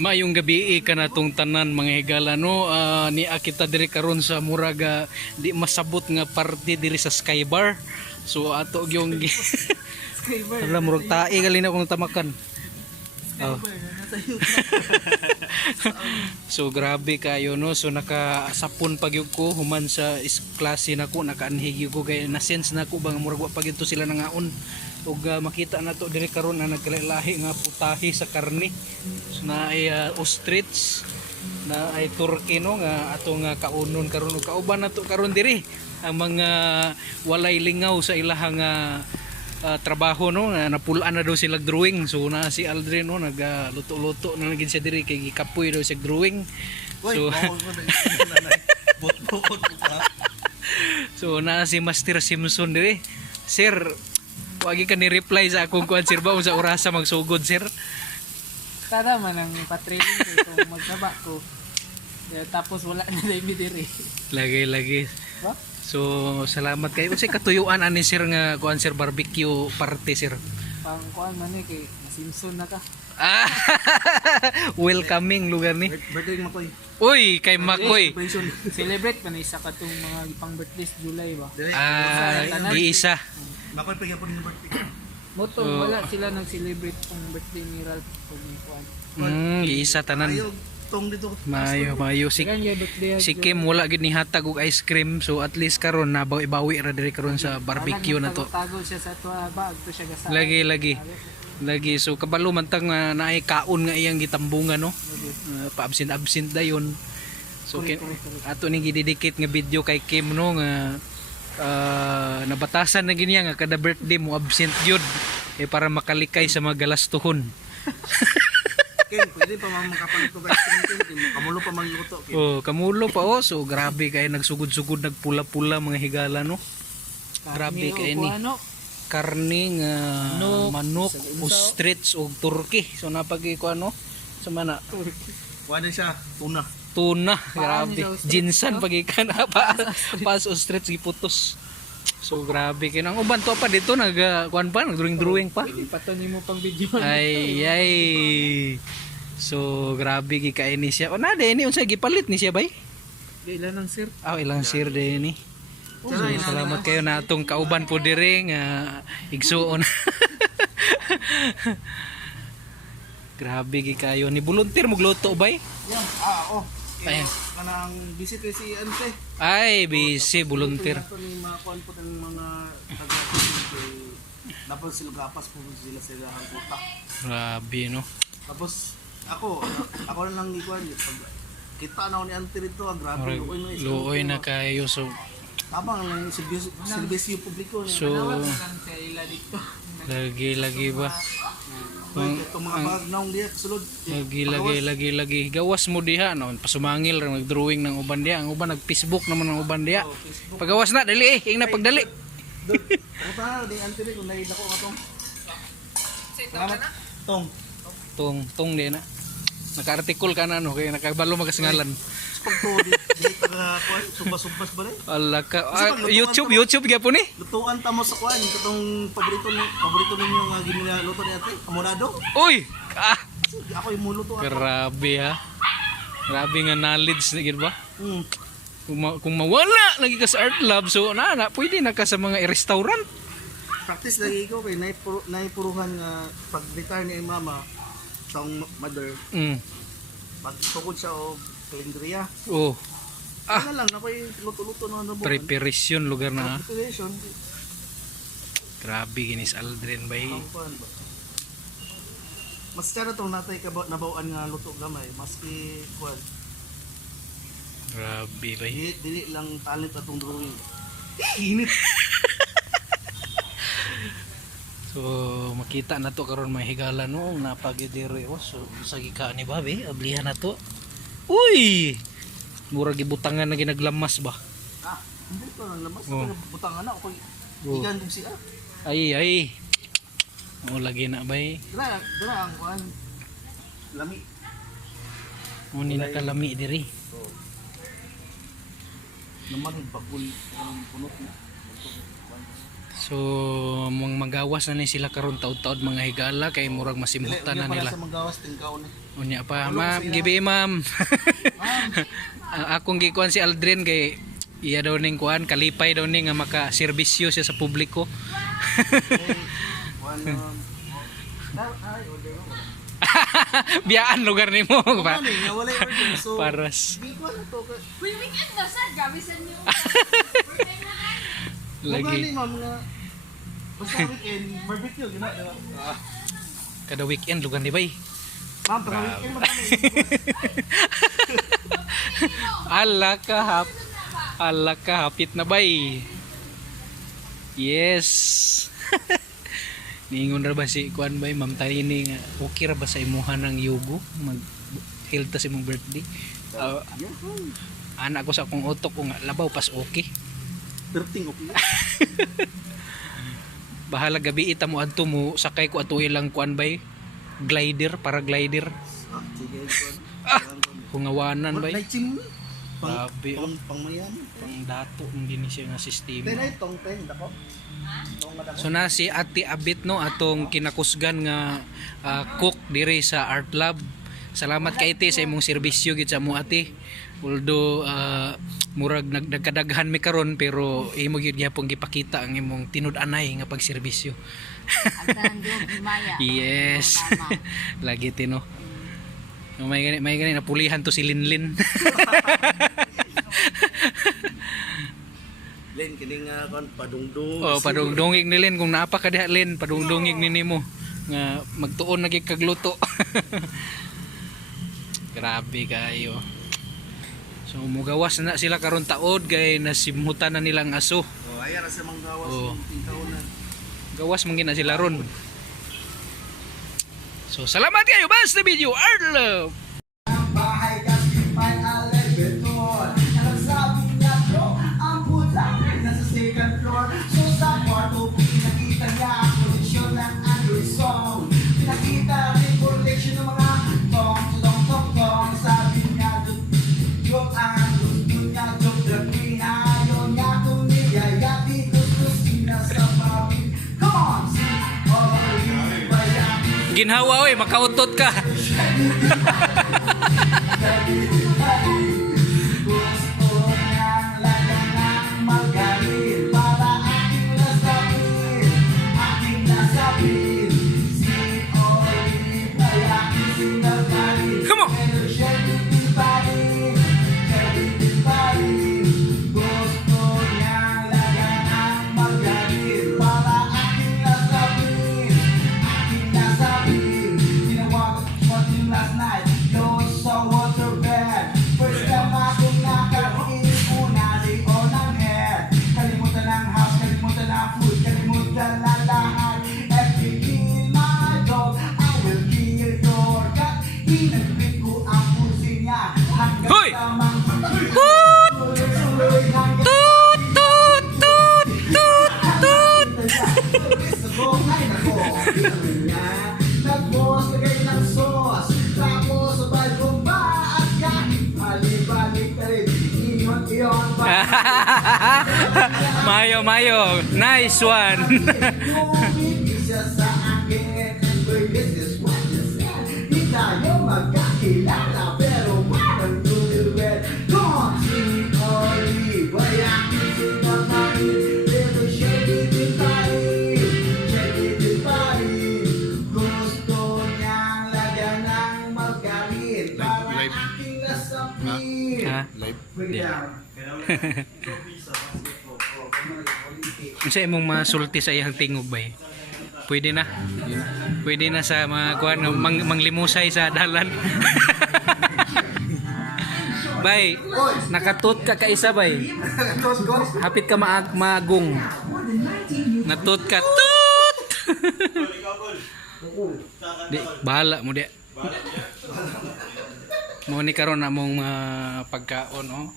Mayong gabi ka na tong tanan mga higala no. Ni kita diri karon sa muraga di masabot nga parte diri sa Skybar. So ato gyung Skybar. alam murag tae gali na kung tamakan. Oh. So grabe kayo no. So nakasapon pagyud ko human sa klase nako nakaanhig ko kay na sense nako bang murag wa pagyud to sila nangaon. Ug makita na to diri karon na naglahi nga putahe sa karne. So na ay ostrich na ay turkey no nga ato nga kaunon karon ug kauban nato karon diri ang mga walay lingaw sa ilahang trabaho no nga napulaan na daw sila drawing. So na si Aldrin no nagluto-luto na lagi siya diri kay gikapoy daw siya drawing. So so na si Master Simpson diri. Sir, wagi ka ni-reply sa akong kuan sir ba sa orasa magsugod sir. Kada man ang patrailing ko kung magsaba ko. Tapos wala na dai diri. Lagi. Ba? So salamat kayo. Unsay katuyuan ani sir nga kuan sir barbecue party sir. Pang kuan man ni kay Simpson na ka. Welcoming lugar ni. Birthday ni Makoy. Uy, kay Makoy. Celebrate pa na isa ka tong mga pang birthday sa July ba. Iisa. Makoy pa gyapon ni birthday. Moto wala sila nag-celebrate tong birthday ni Ralph kung kuan. Iisa tanan. Ayaw tong dito. Mayo si Sigan yung birthday. si Kim wala gid ni hatag og ice cream so at least karon nabawi ra diri karon sa barbecue na to. Tago siya sa tuwa ba agto siya gasa. Lagi so kabalo man tang naay kaon nga iyang gitambungan no. Pa-absent dayon. So ato ning gididikit nga video kay Kim no nga nabatasan na giniya nga kada birthday mo absent gyud para makalikay sa mga galastuhon. Ken, pwede pa makapalito guys. Kamulo pa magluto. Oh, kamulo pa oh. So grabe kay nagsugod-sugod nagpula-pula mga higala no. Grabe kay ni. Karne nga manok, ostrich ug turkey. So napagi ko ano sa mana Wala siya tuna. tuna, grabe. Jinsan pagikan pas ostrich giputos. So grabe kay nang uban to pa dito nag kuan pa nagdrawing pa. Pato nimo pang video. Ay. So grabe gi kay ni siya. O na ni unsa gipalit ni siya bay? Ilan ang sir? Ilang sir de ni. So, salamat kayo na atong kauban po diri nga igsuon. Grabe gi kayo ni volunteer mo gluto bay? Yan, Ayan. Kanang visit si Ante. Ay, busy volunteer. Ito ni mga kuan po ng mga taga dapat sila gapas po sila ang puta. Grabe no. Tapos ako na lang ikuan pag kita na ako ni Ante rito, grabe Luoy na kayo so abang ang serbisyo publiko niya. so Sa ila dito. lagi ba? Itong mga bagnaong diya kasulod. Lagi gawas mo diha no pasumangil ra nagdrawing ng uban diha ang uban nag-Facebook naman ng uban diha. Pagawas na dali ing na pagdali. Puta di Ante rin kung nakita ko atong. Salamat tong Tong di na. Naka-article ka na no kay nakabalo magasingalan. pagto di taga kuan subas ba rin? Ala ka YouTube gyapon ni. Lutuan ta mo sa kuan katong paborito ninyo nga ginila luto ni Ate amonado. Uy! Ako yung muluto ako. Grabe ha. Grabe nga knowledge na gid ba? Hmm. Kung mawala lagi ka sa art lab so pwede na ka sa mga restaurant. Practice lagi ko kay naipuruhan nga pag retire ni mama sa mother pagtukod siya o kalendriya. Oh, Ano lang na koy luto-luto na ano mo. preparation lugar na. Preparation. Grabe ginis Aldrin bay. Mas tara tong natay nabawaan nga luto gamay maski kuan. Grabe bay. Dili lang talent atong drawing. Init. So makita na to karon may higala no napagidiri so sa gika ni babe ablihan na to. Uy! Mura gibutangan na ginaglamas ba? Hindi ko lang lamas butangan na ako. Oh. Igan dug siya. Ay. O lagi na bay. Dra ang kuan. Lami. Mo ni nakalami diri. Naman bagul ang punot na. So mong magawas na ni sila karon taud-taud mga higala kay murag masimutan na nila. Sa magawas tingkaw ni. Unya pa, ma'am, gibi ma'am. Akong gikuan si Aldrin kay iya daw ning kuan kalipay daw ning nga maka-serbisyo siya sa publiko. One ay order mo. Biyaan lugar nimo pa. Ano ni wala order so. Paras. Di ko ano to. Weekend na sa gabisan niyo. Lagi. Lagi Ni ma'am nga basta weekend barbecue gina diba? kada weekend lugar ni bay. Ma'am pag weekend madami. Ala ka hapit na bay. Yes. Niingon ra ba si kuan bay Ma'am Tarini nga okay ra ba sa imuha ng yugo mag hilta sa imong birthday? Anak ko sa akong utok ko nga labaw pas okay. 13 okay. Bahala gabi ita mo adto mo sakay ko ato ilang kuan bay glider para glider Sige ko. hungawanan bay Like chim. Grabe, oh. Pangmayan. pang dato ng din siya nga sistema. Tenay tong pen dako. Tong madako. So na si Ate Abit no atong kinakusgan nga cook diri sa Art Lab. Salamat kay ite sa imong serbisyo gid sa mo ate. Although murag nagkadaghan mi karon pero imo gyud gyapon gipakita ang imong tinud-anay nga pagserbisyo. Antanan do Maya. Yes. Lagi tino. May gani napulihan to si Linlin. Len kining kon padungdung. Oh, padungdungig ni Lin kung naapa ka diha Lin, padungdungig ni nimo nga magtuon na gyud kag luto. Grabe kayo. So mugawas na sila karon taod kay nasimhutan na nilang aso. Oh, aya ra sa manggawas Oh. tingkaw na. Gawas man gina sila ron. So salamat kayo basta video Art Love. Bahay kasi may elevator. Ang sabi niya bro, ang puta nasa second floor. So sa kwarto pinakita niya ang koleksyon ng Android song. Pinakita rin koleksyon ng mga tong. Sabi niya joke ang gusto niya joke drag queen. Ayaw niya kung niyayati gusto sina sa mami. Come on, see all you bayani. Ginhawa oy, makautot ka. Gusto niyang lagyan ng margarin para aking nasabin si Olive ay aking sinagarin. Come on. Pero siya din pa rin. Gusto niyang lagyan ng margarin para aking nasabin. Tinawagan ko din last night. No, sa waterbed. First time akong nakarinig una di on ang head. Kalimutan ang house, kalimutan ang food, kalimutan na lahat. Everything my dog, I will kill your cat. Hinagpit ko ang pusi niya hanggang Hoy! sa mang Tut tut tut tut tut. Nagbuhos lagay ng sauce. Tapos sabay bomba at kahit balik-balik ka rin. Iyon ba? Mayo, nice one. Bumibig siya sa akin. And boy, this is what you said. Di tayo magkakilala pero parang newlywed. Come on, sing Olive. Ay aking sinamahin. Pero shady din tayo. Gusto niyang lagyan ng margarin para aking nasapin. Ha? Break down. Unsa imong masulti sa iyang tingog bay? Pwede na. Pwede na sa mga kuan nga manglimusay sa dalan. Bay, nakatut ka kaisa bay. Hapit ka maagong. Natut ka tut. Di, bahala mo di. Mo ni karon among pagkaon oh.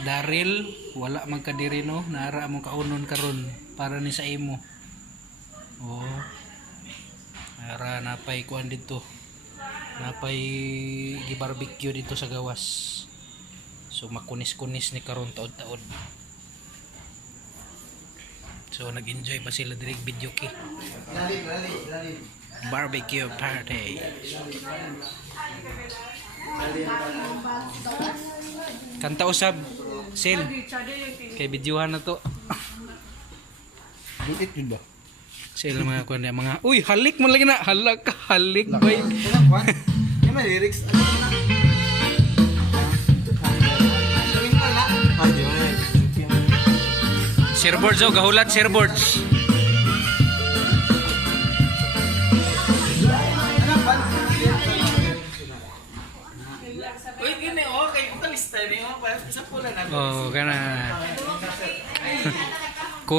Daril wala man kadiri no naara among kaunon karon para ni sa imo. Oh. Ara napay kuan dito. Napay gi-barbecue dito sa gawas. So makunis-kunis ni karon taod-taod. So nag-enjoy pa sila diri video kay barbecue party. Kanta usab Sil kay videohan na to. Butit yun ba? Sil mga kuan mga uy halik man lagi na halak halik bay. Yung may lyrics. Ano na? Sabihin mo na. Di ba? Sirboards oh gahulat sirboards. Uy, gini, okay. Kung kalista niyo, isa po lang natin. Oh kana.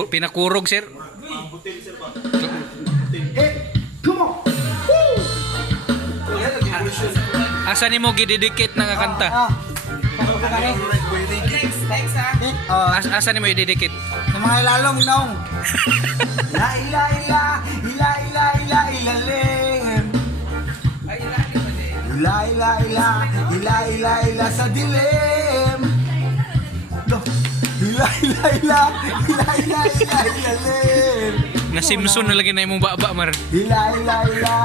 Pinakurog sir. Hey, come on! Asa nimo gidedicate na nga kanta? Thanks ha. Asa nimo i-dedicate? Sa mga ilalong inaong. La ila ila, ila ila ila ilalim. Ila ila ila, ila ila ila sa dilim. Ila ila ila, ila ila ila ilalim. Na Simpson na lagi na imong baba mar. Ila ila ila,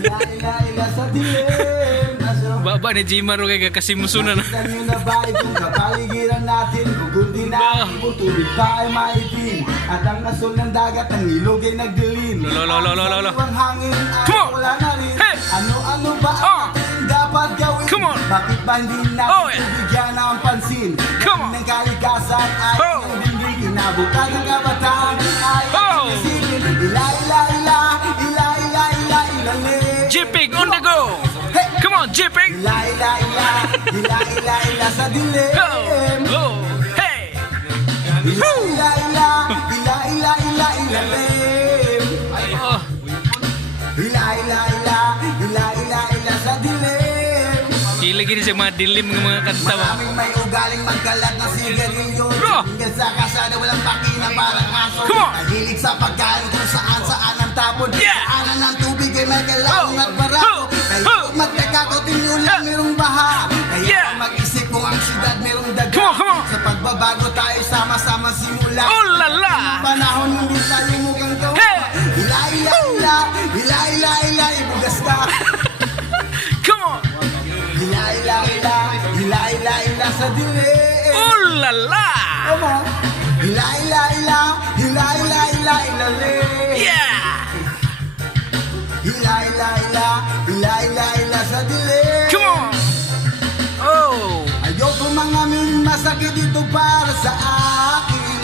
ila ila ila sa dilim. Baba ni Jimaro kay ka-Simpson na. Nakita niyo na ba itong kapaligiran natin? Gugundi na kung tubig pa ay maitim. At ang nasol ng dagat, ang ilog ay nagdilim. Lolo. Ang hangin ay Come on! wala na rin. Hey! Ano ba ang ating dapat gawin? Come on! Bakit ba hindi natin Oh, yeah! bigyan ng pansin? Come on! Ng kalikasan ay Oh! nagdinding kinabukan ng kabataan ay Oh! inisipin. Ila ila ila, ila ila ila ilalim. Jipping on the go. Hey! Come on, jipping. Ila ila ila, ila ila ila sa dilim. Go. Go. Hey. Ila ila ila, ila ila ila ilalim. Oh. Ila ila ila, ila ila ila sa dilim. Hilig din sa mga dilim ng mga kanta ba. Maraming may ugaling magkalat ng sigarilyo. Bro! Hinggan sa kasada walang pakina parang aso. Come on! Nahilig sa pagkain kung saan saan ang tapon. Yeah! Saanan ng tubig ay may galawang Oh! at barako. Oh! Kaya Oh! magtaka ko tinulang merong baha. Kaya Yeah! mag-isip kung ang siyudad merong daga. Come on, come on! Sa pagbabago tayo sama-sama simula. Oh la la. Panahon hindi tayo mukhang gawa. Hey! Ila ila ila, ila ila ila, ibugas ka. Come on. Ila ila ila, ila ila ila sa dilim. Oh la la. Come on. Ila ila ila, ila ila ila ilalim. Yeah. Ila ila ila, ila ila ila sa dilim. Come on. Oh. Ayoko mangamin, masakit ito para sa akin.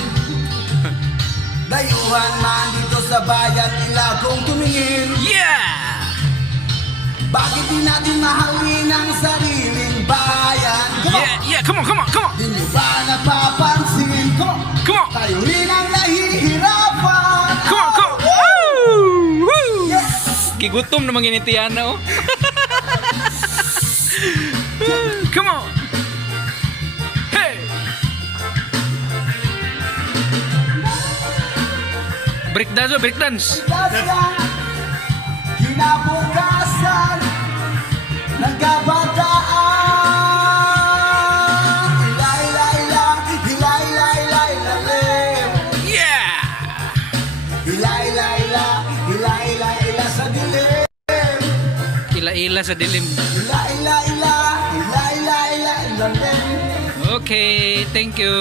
Dayuhan man dito sa bayan, ilagong tumingin. Yeah. Bakit di natin mahalin ang sariling bayan? Come on! Yeah. Come on. Come on. Come on. Di nyo ba napapansin ko? Come on. Tayo rin ang nahihirapan. Come on. Come on. Woo! Woo! Yes! Kigutom na mga initiana oh. Come on. Hey. Breakdance, breakdance. Dasyan, kinabukasan ng kabataan. Ila, ila, ila, ila, ila, ila, ilalim. Yeah. Ila, ila, ila, ila, ila, ila sa dilim. Ila-ila sa dilim. Ila, ila, ila, ila, ila, ila, ilalim. Okay, thank you.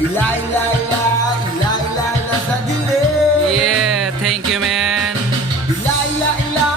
Ila, ila, ila, ila, ila, ila sa dilim. Yeah, thank you man. Ila, ila, ila,